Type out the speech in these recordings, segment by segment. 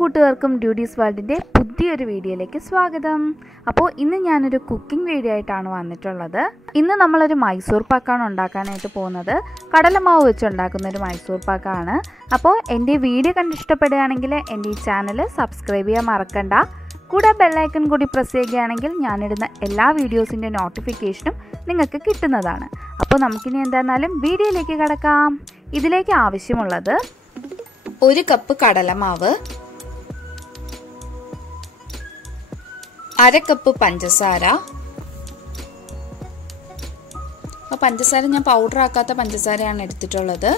കൂട്ടുകാർക്കും ഡ്യൂഡീസ് വേൾഡിൻ്റെ പുതിയൊരു വീഡിയോയിലേക്ക് സ്വാഗതം. അപ്പോൾ ഇന്ന് ഞാനൊരു കുക്കിംഗ് വീഡിയോ ആയിട്ടാണ് വന്നിട്ടുള്ളത്. ഇന്ന് നമ്മളൊരു മൈസൂർ പാക്കാണ് ഉണ്ടാക്കാനായിട്ട് പോകുന്നത്. കടലമാവ് വെച്ച് ഉണ്ടാക്കുന്നൊരു മൈസൂർ പാക്കാണ്. അപ്പോൾ എൻ്റെ വീഡിയോ കണ്ടിഷ്ടപ്പെടുകയാണെങ്കിൽ എൻ്റെ ഈ ചാനൽ സബ്സ്ക്രൈബ് ചെയ്യാൻ മറക്കണ്ട. കൂടെ ബെല്ലൈക്കൺ കൂടി പ്രസ് ചെയ്യുകയാണെങ്കിൽ ഞാനിടുന്ന എല്ലാ വീഡിയോസിൻ്റെ നോട്ടിഫിക്കേഷനും നിങ്ങൾക്ക് കിട്ടുന്നതാണ്. അപ്പോൾ നമുക്കിനി എന്തായിരുന്നാലും വീഡിയോയിലേക്ക് കടക്കാം. ഇതിലേക്ക് ആവശ്യമുള്ളത് 1 കപ്പ് കടലമാവ്, 1/2 കപ്പ് പഞ്ചസാര. അപ്പോൾ പഞ്ചസാര ഞാൻ പൗഡർ ആക്കാത്ത പഞ്ചസാരയാണ് എടുത്തിട്ടുള്ളത്.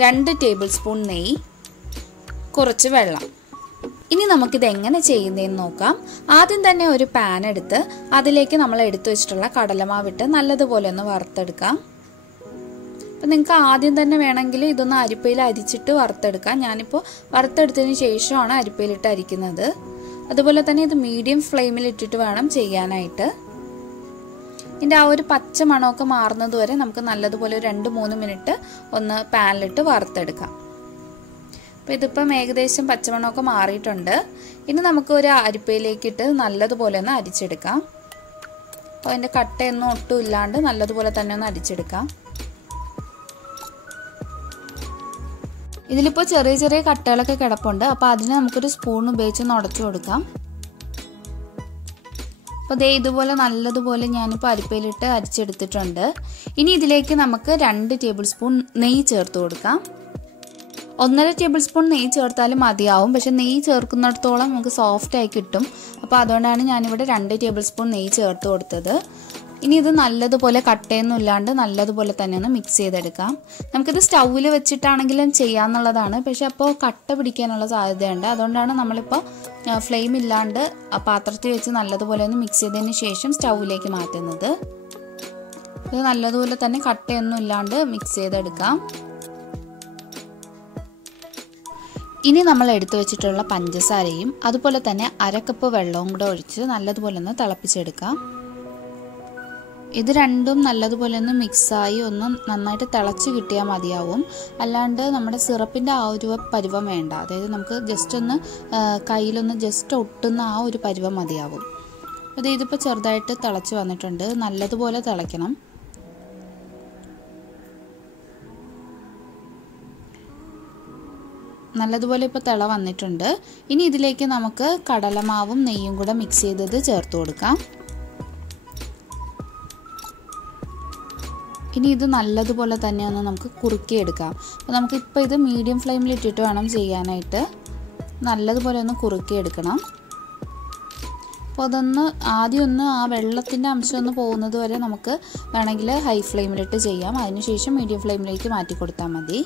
2 ടേബിൾ സ്പൂൺ നെയ്യ്, കുറച്ച് വെള്ളം. ഇനി നമുക്കിത് എങ്ങനെ ചെയ്യുന്നതെന്ന് നോക്കാം. ആദ്യം തന്നെ ഒരു പാൻ എടുത്ത് അതിലേക്ക് നമ്മൾ എടുത്തു വെച്ചിട്ടുള്ള കടലമാവിട്ട് നല്ലതുപോലെ ഒന്ന് വറുത്തെടുക്കാം. അപ്പം നിങ്ങൾക്ക് ആദ്യം തന്നെ വേണമെങ്കിൽ ഇതൊന്ന് അരിപ്പയിൽ അരിച്ചിട്ട് വറുത്തെടുക്കാം. ഞാനിപ്പോൾ വറുത്തെടുത്തതിന് ശേഷമാണ് അരിപ്പയിലിട്ട് അരിക്കുന്നത്. അതുപോലെ തന്നെ ഇത് മീഡിയം ഫ്ലെയിമിൽ ഇട്ടിട്ട് വേണം ചെയ്യാനായിട്ട്. ഇതിൻ്റെ ആ ഒരു പച്ച മണമൊക്കെ മാറുന്നത് വരെ നമുക്ക് നല്ലതുപോലെ 2-3 മിനിറ്റ് ഒന്ന് പാനിലിട്ട് വറുത്തെടുക്കാം. അപ്പോൾ ഇതിപ്പം ഏകദേശം പച്ചമണമൊക്കെ മാറിയിട്ടുണ്ട്. ഇനി നമുക്ക് ഒരു അരിപ്പയിലേക്കിട്ട് നല്ലതുപോലെ ഒന്ന് അരിച്ചെടുക്കാം. അപ്പോൾ അതിൻ്റെ കട്ടയൊന്നും ഒട്ടും ഇല്ലാണ്ട് നല്ലതുപോലെ തന്നെ ഒന്ന് അരിച്ചെടുക്കാം. ഇതിലിപ്പോൾ ചെറിയ ചെറിയ കട്ടകളൊക്കെ കിടപ്പുണ്ട്. അപ്പോൾ അതിന് നമുക്കൊരു സ്പൂൺ ഉപയോഗിച്ച് ഉടച്ചു കൊടുക്കാം. അപ്പോൾ ദേ ഇതുപോലെ നല്ലതുപോലെ ഞാനിപ്പോൾ അരിപ്പയിലിട്ട് അരിച്ചെടുത്തിട്ടുണ്ട്. ഇനി ഇതിലേക്ക് നമുക്ക് 2 ടേബിൾ സ്പൂൺ നെയ്യ് ചേർത്ത് കൊടുക്കാം. 1.5 ടേബിൾ സ്പൂൺ നെയ്യ് ചേർത്താലും മതിയാവും. പക്ഷെ നെയ്യ് ചേർക്കുന്നിടത്തോളം നമുക്ക് സോഫ്റ്റായി കിട്ടും. അപ്പോൾ അതുകൊണ്ടാണ് ഞാനിവിടെ 2 ടേബിൾ സ്പൂൺ നെയ്യ് ചേർത്ത് കൊടുത്തത്. ഇനി ഇത് നല്ലതുപോലെ കട്ടയൊന്നും ഇല്ലാണ്ട് നല്ലതുപോലെ തന്നെ ഒന്ന് മിക്സ് ചെയ്തെടുക്കാം. നമുക്കിത് സ്റ്റൗവിൽ വെച്ചിട്ടാണെങ്കിലും ചെയ്യാമെന്നുള്ളതാണ്. പക്ഷെ അപ്പോൾ കട്ട പിടിക്കാനുള്ള സാധ്യതയുണ്ട്. അതുകൊണ്ടാണ് നമ്മളിപ്പോൾ ഫ്ലെയിം ഇല്ലാണ്ട് പാത്രത്തിൽ വെച്ച് നല്ലതുപോലെ ഒന്ന് മിക്സ് ചെയ്തതിന് ശേഷം സ്റ്റൗവിലേക്ക് മാറ്റുന്നത്. ഇത് നല്ലതുപോലെ തന്നെ കട്ടയൊന്നും ഇല്ലാണ്ട് മിക്സ് ചെയ്തെടുക്കാം. ഇനി നമ്മൾ എടുത്തു വെച്ചിട്ടുള്ള പഞ്ചസാരയും അതുപോലെ തന്നെ 1/2 കപ്പ് വെള്ളവും കൂടെ ഒഴിച്ച് നല്ലതുപോലെ ഒന്ന് തിളപ്പിച്ചെടുക്കാം. ഇത് രണ്ടും നല്ലതുപോലെ ഒന്ന് മിക്സായി ഒന്ന് നന്നായിട്ട് തിളച്ച് കിട്ടിയാൽ മതിയാവും. അല്ലാണ്ട് നമ്മുടെ സിറപ്പിൻ്റെ ആ ഒരു പരുവം വേണ്ട. അതായത് നമുക്ക് ജസ്റ്റ് ഒന്ന് കയ്യിലൊന്ന് ജസ്റ്റ് ഒട്ടുന്ന ആ ഒരു പരുവം മതിയാവും. അത് ഇതിപ്പോൾ ചെറുതായിട്ട് തിളച്ച് വന്നിട്ടുണ്ട്. നല്ലതുപോലെ തിളയ്ക്കണം. നല്ലതുപോലെ ഇപ്പോൾ തിള വന്നിട്ടുണ്ട്. ഇനി ഇതിലേക്ക് നമുക്ക് കടലമാവും നെയ്യും കൂടെ മിക്സ് ചെയ്തത് ചേർത്ത് കൊടുക്കാം. ഇനി ഇത് നല്ലതുപോലെ തന്നെ ഒന്ന് നമുക്ക് കുറുക്കിയെടുക്കാം. അപ്പോൾ നമുക്കിപ്പോൾ ഇത് മീഡിയം ഫ്ലെയിമിൽ ഇട്ടിട്ട് വേണം ചെയ്യാനായിട്ട്. നല്ലതുപോലെ ഒന്ന് കുറുക്കിയെടുക്കണം. അപ്പോൾ അതൊന്ന് ആദ്യം ഒന്ന് ആ വെള്ളത്തിൻ്റെ അംശം ഒന്ന് പോകുന്നത് വരെ നമുക്ക് വേണമെങ്കിൽ ഹൈ ഫ്ലെയിമിലിട്ട് ചെയ്യാം. അതിനുശേഷം മീഡിയം ഫ്ലെയിമിലേക്ക് മാറ്റി കൊടുത്താൽ മതി.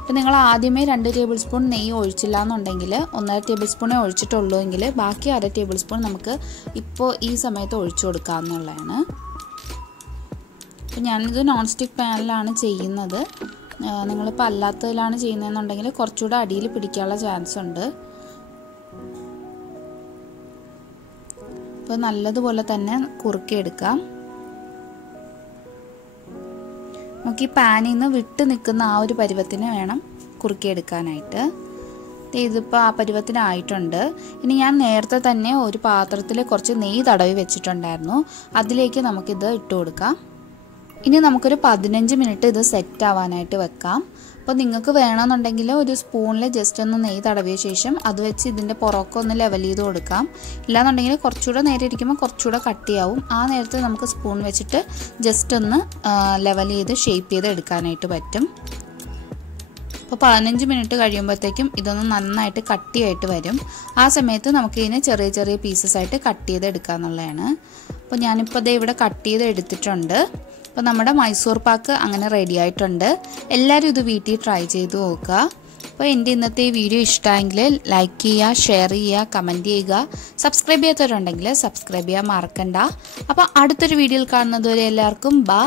അപ്പോൾ നിങ്ങൾ ആദ്യമേ 2 ടേബിൾ സ്പൂൺ നെയ്യ് ഒഴിച്ചില്ല എന്നുണ്ടെങ്കിൽ 1.5 ടേബിൾ സ്പൂണേ ഒഴിച്ചിട്ടുള്ളൂ എങ്കിൽ ബാക്കി 1/2 ടേബിൾ സ്പൂൺ നമുക്ക് ഇപ്പോൾ ഈ സമയത്ത് ഒഴിച്ചു കൊടുക്കാവുന്നതാണ്. അപ്പോൾ ഞാനിത് നോൺ സ്റ്റിക്ക് പാനിലാണ് ചെയ്യുന്നത്. നിങ്ങളിപ്പോൾ അല്ലാത്തതിലാണ് ചെയ്യുന്നതെന്നുണ്ടെങ്കിൽ കുറച്ചുകൂടെ അടിയിൽ പിടിക്കാനുള്ള ചാൻസ് ഉണ്ട്. അപ്പോൾ നല്ലതുപോലെ തന്നെ കുറുക്കിയെടുക്കാം. നമുക്ക് ഈ പാനിൽ നിന്ന് വിട്ട് നിൽക്കുന്ന ആ ഒരു പരുവത്തിന് വേണം കുറുക്കിയെടുക്കാനായിട്ട്. ഇതിപ്പോൾ ആ പരുവത്തിനായിട്ടുണ്ട്. ഇനി ഞാൻ നേരത്തെ തന്നെ ഒരു പാത്രത്തിൽ കുറച്ച് നെയ്യ് തടവി വെച്ചിട്ടുണ്ടായിരുന്നു. അതിലേക്ക് നമുക്കിത് ഇട്ട് കൊടുക്കാം. ഇനി നമുക്കൊരു 15 മിനിറ്റ് ഇത് സെറ്റ് ആവാനായിട്ട് വെക്കാം. അപ്പോൾ നിങ്ങൾക്ക് വേണമെന്നുണ്ടെങ്കിൽ ഒരു സ്പൂണിൽ ജസ്റ്റ് ഒന്ന് നെയ്യ് തടവിയ ശേഷം അത് വെച്ച് ഇതിൻ്റെ പുറമൊക്കെ ഒന്ന് ലെവൽ ചെയ്ത് കൊടുക്കാം. ഇല്ലാന്നുണ്ടെങ്കിൽ കുറച്ചുകൂടെ നേരം ഇരിക്കുമ്പോൾ കുറച്ചുകൂടെ കട്ടിയാവും. ആ നേരത്തെ നമുക്ക് സ്പൂൺ വെച്ചിട്ട് ജസ്റ്റ് ഒന്ന് ലെവൽ ചെയ്ത് ഷേപ്പ് ചെയ്ത് എടുക്കാനായിട്ട് പറ്റും. അപ്പോൾ 15 മിനിറ്റ് കഴിയുമ്പോഴത്തേക്കും ഇതൊന്ന് നന്നായിട്ട് കട്ടിയായിട്ട് വരും. ആ സമയത്ത് നമുക്കിതിനെ ചെറിയ ചെറിയ പീസസ് ആയിട്ട് കട്ട് ചെയ്ത് എടുക്കാമെന്നുള്ളതാണ്. അപ്പോൾ ഞാനിപ്പോൾ ഇത് ഇവിടെ കട്ട് ചെയ്ത് എടുത്തിട്ടുണ്ട്. അപ്പോൾ നമ്മുടെ മൈസൂർ പാക്ക് അങ്ങനെ റെഡി ആയിട്ടുണ്ട്. എല്ലാവരും ഇത് വീട്ടിൽ ട്രൈ ചെയ്ത് നോക്കുക. അപ്പോൾ എൻ്റെ ഇന്നത്തെ വീഡിയോ ഇഷ്ടമായെങ്കിൽ ലൈക്ക് ചെയ്യുക, ഷെയർ ചെയ്യുക, കമൻറ്റ് ചെയ്യുക. സബ്സ്ക്രൈബ് ചെയ്യാത്തവരുണ്ടെങ്കിൽ സബ്സ്ക്രൈബ് ചെയ്യാൻ മറക്കണ്ട. അപ്പോൾ അടുത്തൊരു വീഡിയോയിൽ കാണുന്നത് വരെ എല്ലാവർക്കും ബൈ.